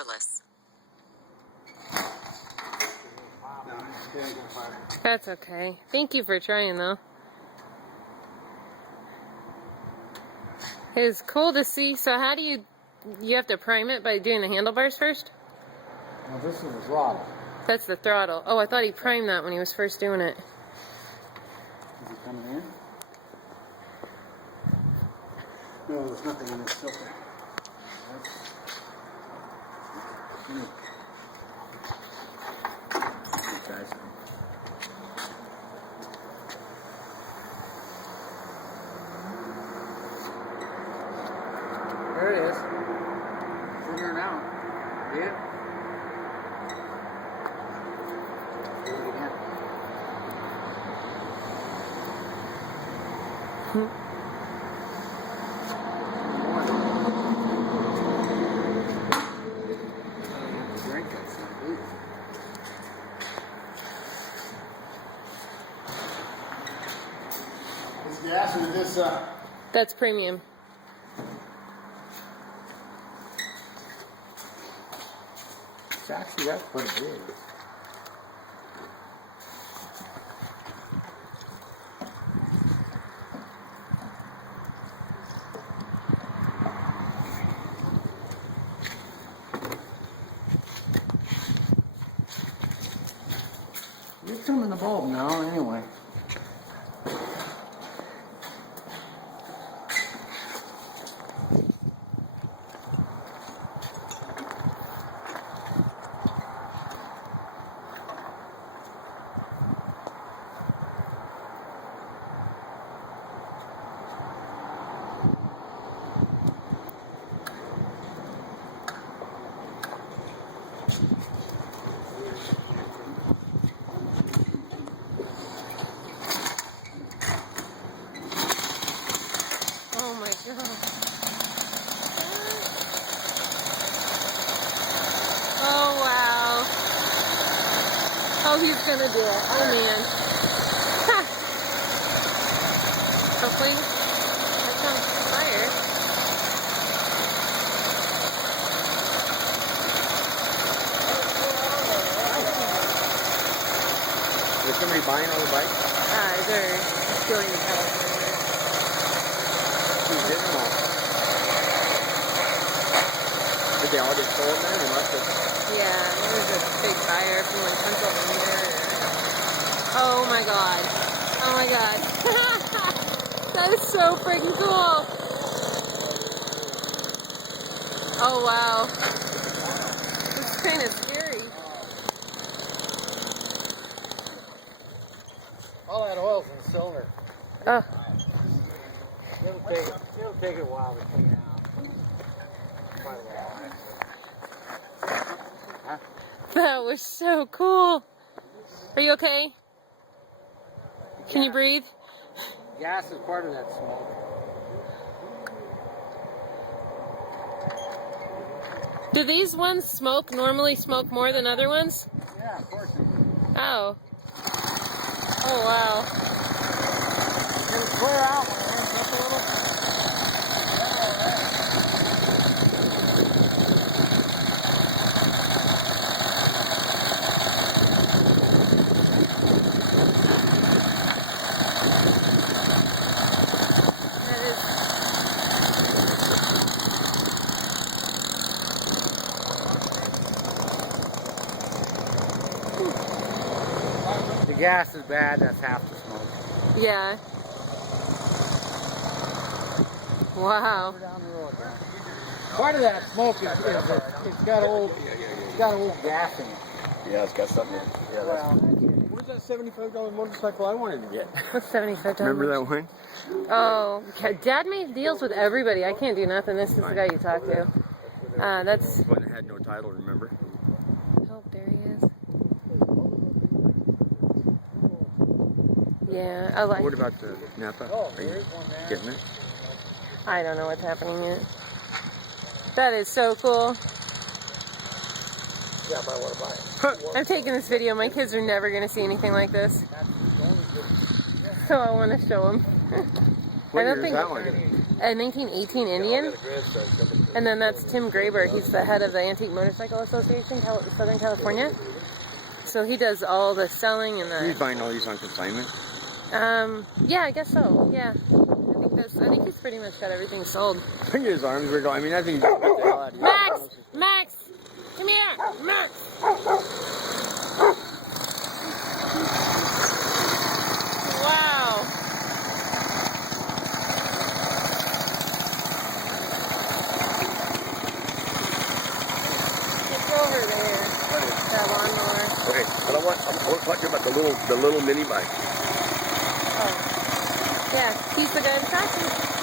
wireless. That's okay. Thank you for trying, though. It was cool to see. So how do you have to prime it by doing the handlebars first? Well, this is the throttle. That's the throttle. Oh, I thought he primed that when he was first doing it. Is it coming in? No, there's nothing in this filter. There it is. It's in there now. Yeah. Do it again. Drink that son. This gas or this That's premium. Actually, that's pretty big. You're trimming the bulb now, anyway. Oh my god. Oh wow. Oh, he's gonna do it. Oh man. Hopefully, that's on fire. Is somebody buying all the bikes? They're doing the California. Did they all get sold then? They must have. Yeah, there was a big fire from like Pennsylvania. Oh my god. Oh my god. That is so freaking cool. Oh wow. It's kind of scary. All that oil's in the cylinder. Oh. It'll take a while to clean out. Quite a while. Huh? That was so cool. Are you okay? Can you breathe? Gas is part of that smoke. Do these ones normally smoke more than other ones? Yeah, of course it is. Oh. Oh wow. It'll clear out when it warms up a little. The gas is bad, that's half the smoke. Yeah. Wow. Part of that smoke is it's got old gas in it. Yeah, it's got something in it. Yeah, Well, where's that $75 motorcycle I wanted to get? What's $75? remember that one? Oh, Dad made deals with everybody. I can't do nothing. This is the guy you talk to. That's. One that had no title, remember? Oh, there he is. Yeah, I like. What about the Napa? Are you getting it? I don't know what's happening yet. That is so cool. Yeah, I might want to buy it. I'm taking this video. My kids are never going to see anything like this. So I want to show them. What I don't year is think that one? a 1918 Indian. And then that's Tim Graber. He's the head of the Antique Motorcycle Association, Southern California. So he does all the selling and He's the. buying all these on consignment. Yeah, I guess so. Yeah, I think he's pretty much got everything sold. Look at his arms were going. I mean, I think he's just beat the hell out of you. Max, Max, come here, Max. Wow. It's over there. That lawnmower. Okay, but I want to talk to you about the little mini bike. Oh. Yeah, he's the guy in the factory.